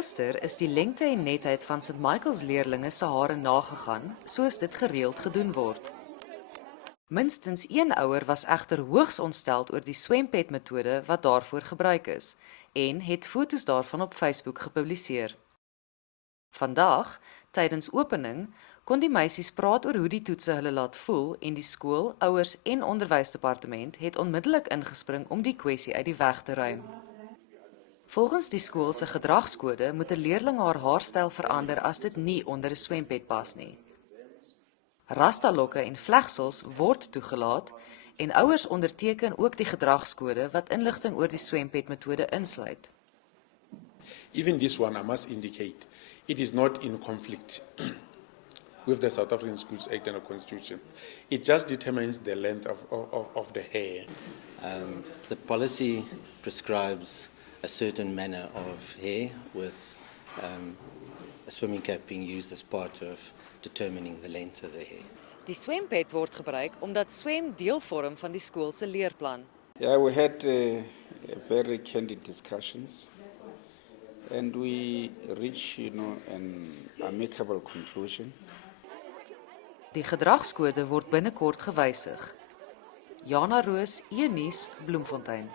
Gister is die lengte en netheid van St. Michael's leerlinge se hare nagegaan, soos dit gereeld gedoen word. Minstens een ouer was egter hoogs ontsteld oor die swempetmetode wat daarvoor gebruik is en het foto's daarvan op Facebook gepubliseer. Vandag, tydens opening, kon die meisies praat oor hoe die toetse hulle laat voel en die skool, ouers en onderwysdepartement het onmiddellik ingespring om die kwessie uit die weg te ruim. Volgens die skool se gedragskode moet 'n leerling haar haarstyl verander as dit nie onder 'n swempet pas nie. Rastalokke en vlegsels word toegelaat en ouers onderteken ook die gedragskode wat inligting oor die swempetmetode insluit. Even this one, I must indicate, it is not in conflict with the South African Schools Act and the Constitution. It just determines the length of the hair. The policy prescribes a certain manner of hair with a swimming cap being used as part of determining the length of the hair. Die swempet word gebruik omdat swem deel vorm van die skool se leerplan. Yeah, we had very candid discussions and we reached, an amicable conclusion. Die gedragskode word binnekort gewysig. Jana Roos, E-nuus, Bloemfontein.